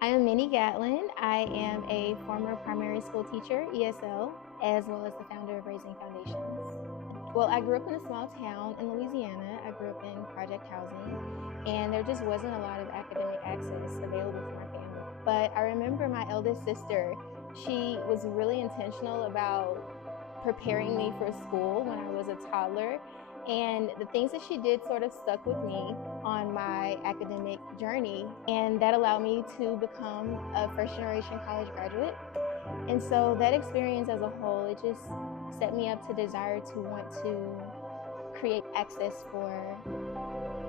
I am Minnie Gatlin. I am a former primary school teacher, ESL, as well as the founder of Raising Foundations. Well, I grew up in a small town in Louisiana. I grew up in project housing, and there just wasn't a lot of academic access available for my family. But I remember my eldest sister, she was really intentional about preparing me for school when I was a toddler. And the things that she did sort of stuck with me on my academic journey, and that allowed me to become a first-generation college graduate. And so that experience as a whole, it just set me up to desire to want to create access for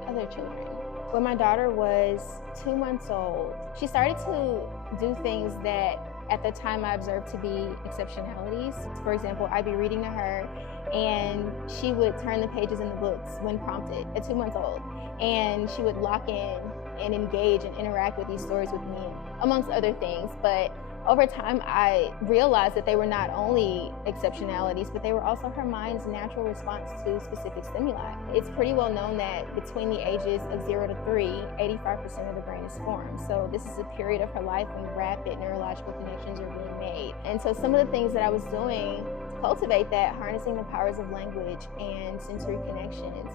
other children. When my daughter was 2 months old, she started to do things that at the time I observed to be exceptionalities. For example, I'd be reading to her and she would turn the pages in the books when prompted at 2 months old. And she would lock in and engage and interact with these stories with me, amongst other things. But over time, I realized that they were not only exceptionalities, but they were also her mind's natural response to specific stimuli. It's pretty well known that between the ages of 0 to 3, 85% of the brain is formed. So this is a period of her life when rapid neurological connections are being made. And so some of the things that I was doing to cultivate that, harnessing the powers of language and sensory connections,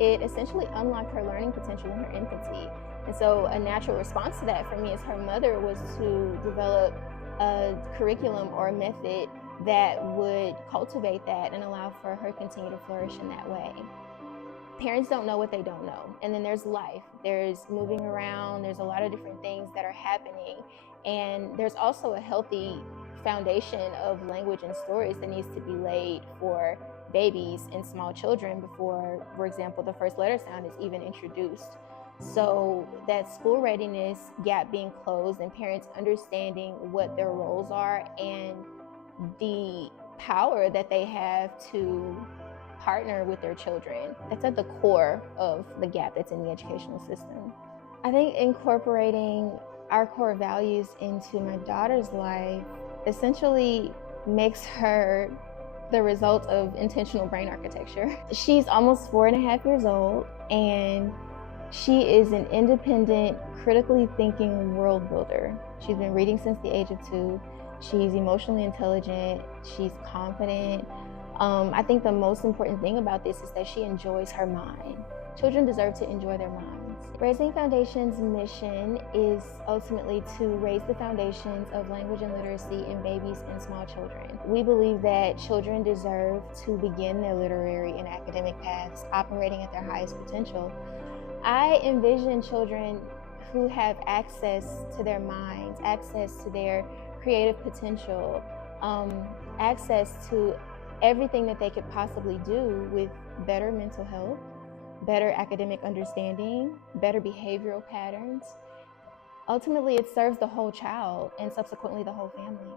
it essentially unlocked her learning potential in her infancy. And so a natural response to that for me as her mother was to develop a curriculum or a method that would cultivate that and allow for her to continue to flourish in that way. Parents don't know what they don't know. And then there's life, there's moving around, there's a lot of different things that are happening. And there's also a healthy foundation of language and stories that needs to be laid for babies and small children before, for example, the first letter sound is even introduced. So that school readiness gap being closed and parents understanding what their roles are and the power that they have to partner with their children, that's at the core of the gap that's in the educational system. I think incorporating our core values into my daughter's life essentially makes her the result of intentional brain architecture. She's almost 4.5 years old, and she is an independent, critically thinking world builder. She's been reading since the age of 2. She's emotionally intelligent. She's confident. I think the most important thing about this is that she enjoys her mind. Children deserve to enjoy their minds. Raising Foundations' mission is ultimately to raise the foundations of language and literacy in babies and small children. We believe that children deserve to begin their literary and academic paths operating at their highest potential. I envision children who have access to their minds, access to their creative potential, access to everything that they could possibly do with better mental health, better academic understanding, better behavioral patterns. Ultimately, it serves the whole child and subsequently the whole family.